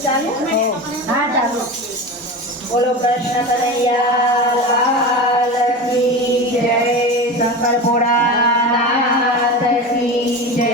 ચાલુ હા ચાલો. બોલો કૃષ્ણ કનૈયા લાલ કી જય શંકર ભોળાનાથ કી જય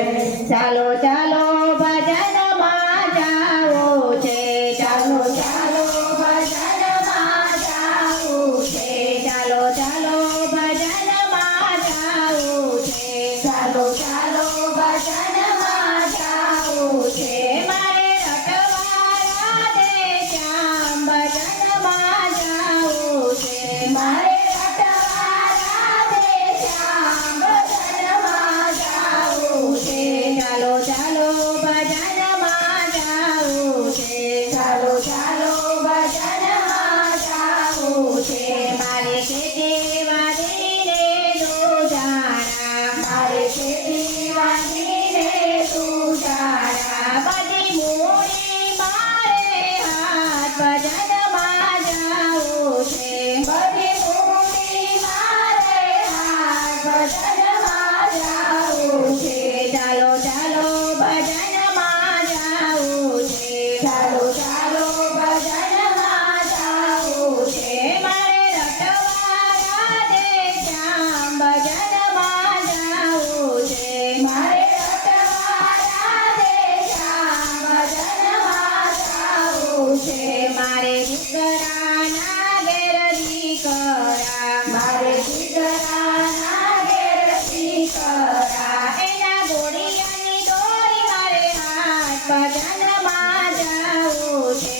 ચાલો ચાલો ભજનમાં જાઓ છે ચાલો ચાલો ભજનમાં જાઓ છે ચાલો ચાલો ભજનમાં જાઓ છે ચાલો ચાલો ભજનમાં જાઓ છે મારે રટવારા દે શ્યામ ભજનમાં જાઓ છે મારે રટવારા દે શ્યામ ભજનમાં જાઓ છે ચાલો ચાલો ભજનમાં જાઓ છે ચાલો ચાલો ભજનમાં જાઓ છે મારે ખેતી વાળીને દુજારા મારે ખેતી વાળીને દુજારા બધી મૂડી મારે હાથ ભજનમાં જાઓ છે બધી મૂડી મારે હાથ ભજનમાં જાઓ છે ચાલો ચાલો ભજનમાં જાઓ છે ચાલો ચાલો ભજનમાં જાઓ છે મારે રટવારા દે શ્યામ ભજનમાં જાઓ છે મારે રટવારા દે શ્યામ ભજનમાં જાઓ છે મારે દીકરાના ઘેર દીકરા મારે દીકરાના ઘેર દીકરા એના ઘોડિયાની દોરી મારે હાથ ભજનમાં જાઓ છે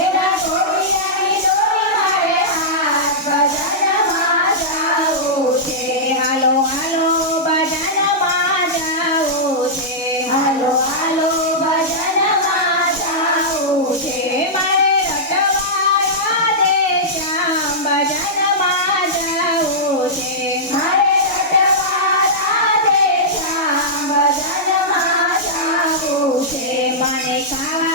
એના ઘોડિયાની દોરી મારે હાથ ભજનમાં જાઓ છે હાલો હાલો ભજનમાં જાઓ છે હાલો હાલો ભજનમાં જાઓ છે મારે રટવારા દે શ્યામ ભજનમાં જાઓ છે મારે રટવારા દે શ્યામ ભજનમાં જાઓ છે મને ખાવા